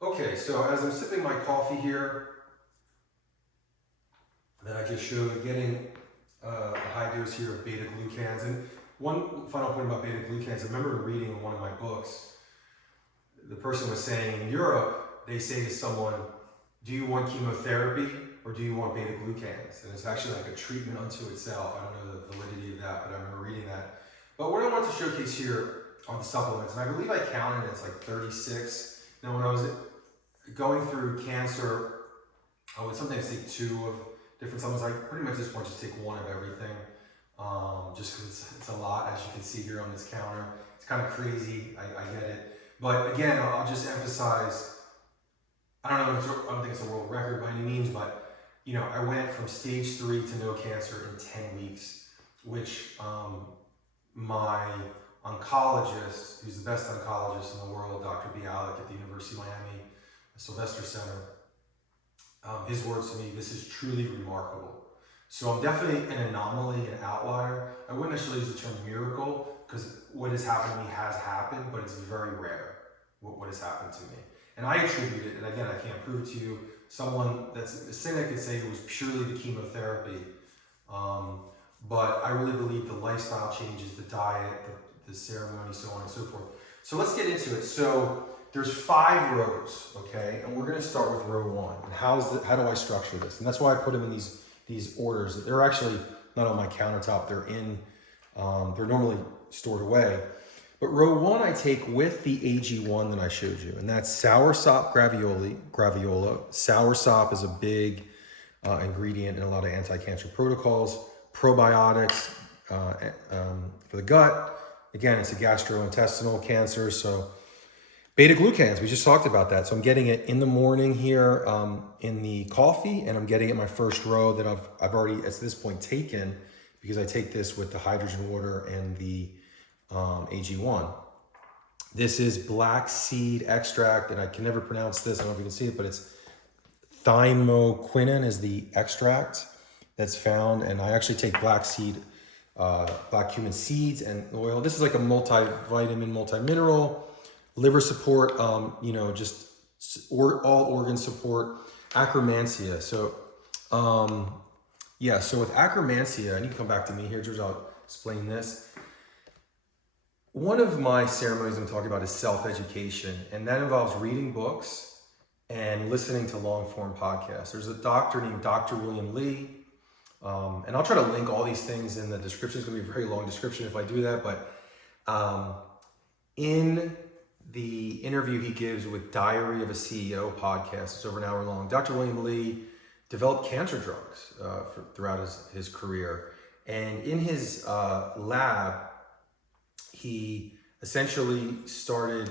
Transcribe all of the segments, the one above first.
Okay, so as I'm sipping my coffee here, that I just showed, getting a high dose here of beta glucans. And one final point about beta glucans, I remember reading in one of my books, the person was saying in Europe, they say to someone, do you want chemotherapy or do you want beta glucans? And it's actually like a treatment unto itself. I don't know the validity of that, but I remember reading that. But what I want to showcase here on the supplements, and I believe I counted, it's like 36. Now when I was going through cancer, I would sometimes take 2 of different supplements. I pretty much just want to take 1 of everything, just because it's a lot, as you can see here on this counter. It's kind of crazy, I get it. But again, I'll just emphasize, I don't think it's a world record by any means, but you know, I went from stage 3 to no cancer in 10 weeks, which my oncologist, who's the best oncologist in the world, Dr. Bialik at the University of Miami, Sylvester Center, his words to me, this is truly remarkable. So I'm definitely an anomaly, an outlier. I wouldn't necessarily use the term miracle, because what has happened to me has happened, but it's very rare what has happened to me. And I attribute it, and again, I can't prove it to you. Someone that's a cynic could say it was purely the chemotherapy, but I really believe the lifestyle changes, the diet, the ceremony, so on and so forth. So let's get into it. So there's 5 rows, okay? And we're gonna start with row 1. And how do I structure this? And that's why I put them in these orders. They're actually not on my countertop. They're in, they're normally stored away. But row 1 I take with the AG1 that I showed you, and that's soursop graviola. Soursop is a big ingredient in a lot of anti-cancer protocols. Probiotics for the gut. Again, it's a gastrointestinal cancer, so beta glucans, we just talked about that. So I'm getting it in the morning here in the coffee, and I'm getting it my first row that I've already at this point taken, because I take this with the hydrogen water and the AG1. This is black seed extract, and I can never pronounce this. I don't know if you can see it, but it's thymoquinone is the extract that's found. And I actually take black cumin seeds and oil. This is like a multivitamin, multi-mineral, liver support, you know, just all organ support, acromantia. So, yeah, so with acromantia, and you can come back to me here, George, I'll explain this. One of my ceremonies I'm talking about is self-education, and that involves reading books and listening to long-form podcasts. There's a doctor named Dr. William Lee, and I'll try to link all these things in the description. It's gonna be a very long description if I do that, but in the interview he gives with Diary of a CEO podcast, it's over an hour long, Dr. William Lee developed cancer drugs throughout his career. And in his lab, he essentially started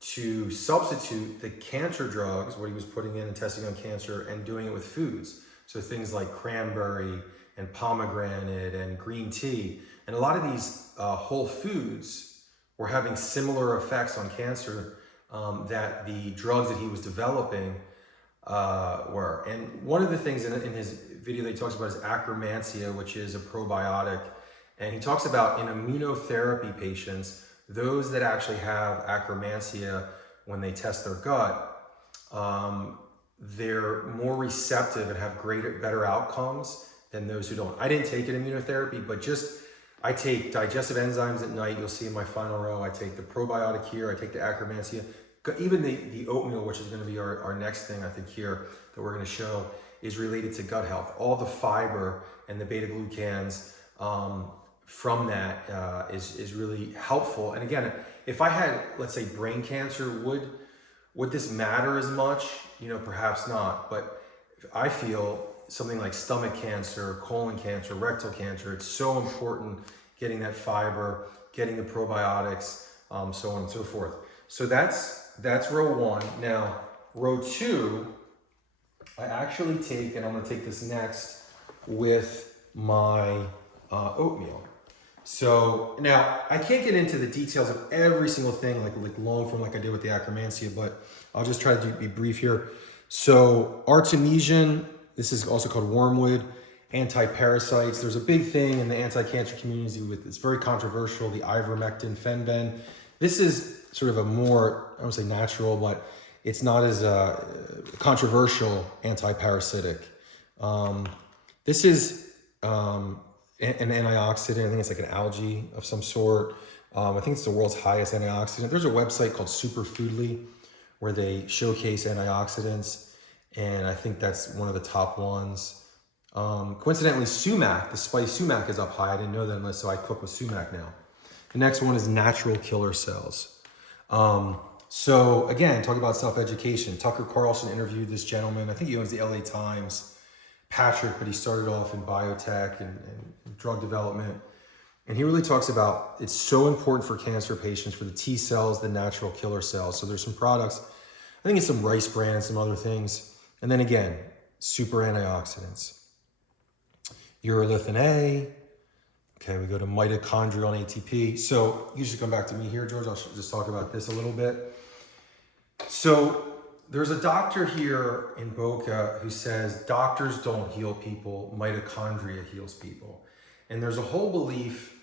to substitute the cancer drugs, what he was putting in and testing on cancer, and doing it with foods. So things like cranberry and pomegranate and green tea. And a lot of these whole foods were having similar effects on cancer that the drugs that he was developing were. And one of the things in his video that he talks about is acromantia, which is a probiotic. And he talks about in immunotherapy patients, those that actually have acromantia, when they test their gut, they're more receptive and have better outcomes than those who don't. I didn't take an immunotherapy, but I take digestive enzymes at night. You'll see in my final row, I take the probiotic here, I take the acromantia, even the oatmeal, which is gonna be our next thing I think here that we're gonna show, is related to gut health. All the fiber and the beta glucans from that is really helpful. And again, if I had, let's say, brain cancer, would this matter as much? You know, perhaps not, but I feel something like stomach cancer, colon cancer, rectal cancer, it's so important getting that fiber, getting the probiotics, so on and so forth. So that's row 1. Now, row 2, I actually take, and I'm gonna take this next with my oatmeal. So now I can't get into the details of every single thing like long form like I did with the acromantia, but I'll just try to be brief here. So artemisian, this is also called wormwood, anti-parasites. There's a big thing in the anti-cancer community with, it's very controversial, the ivermectin, fenben. This is sort of a more, I don't say natural, but it's not as controversial anti-parasitic. This is an antioxidant. I think it's like an algae of some sort. I think it's the world's highest antioxidant. There's a website called Superfoodly where they showcase antioxidants, and I think that's one of the top ones. Coincidentally, sumac, the spice sumac is up high. I didn't know that unless, so I cook with sumac now. The next one is natural killer cells. So again, talking about self-education, Tucker Carlson interviewed this gentleman. I think he owns the LA Times, Patrick, but he started off in biotech and drug development. And he really talks about it's so important for cancer patients, for the T cells, the natural killer cells. So there's some products, I think it's some rice bran, some other things. And then again, super antioxidants. Urolithin A. Okay, we go to mitochondrial and ATP. So you should come back to me here, George. I'll just talk about this a little bit. So there's a doctor here in Boca who says doctors don't heal people, mitochondria heals people. And there's a whole belief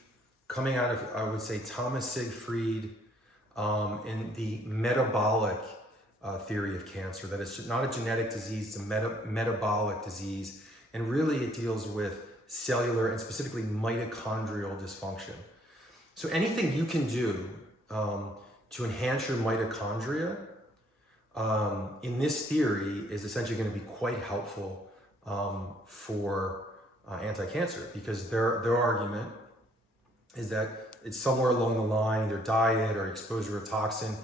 coming out of, I would say, Thomas Siegfried in the metabolic theory of cancer, that it's not a genetic disease, it's a metabolic disease. And really it deals with cellular and specifically mitochondrial dysfunction. So anything you can do to enhance your mitochondria in this theory is essentially going to be quite helpful for anti-cancer, because their argument is that it's somewhere along the line, either diet or exposure of toxin,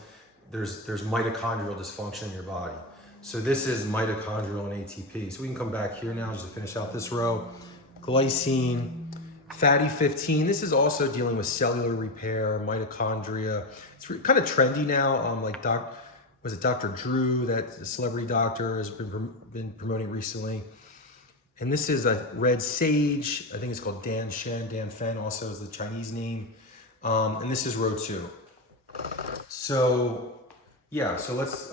there's mitochondrial dysfunction in your body. So this is mitochondrial and ATP. So we can come back here now just to finish out this row. Glycine, fatty 15. This is also dealing with cellular repair, mitochondria. It's kind of trendy now. Like Dr. Drew, that celebrity doctor, has been promoting recently. And this is a red sage. I think it's called Dan Fen also is the Chinese name. And this is row 2. So yeah, so let's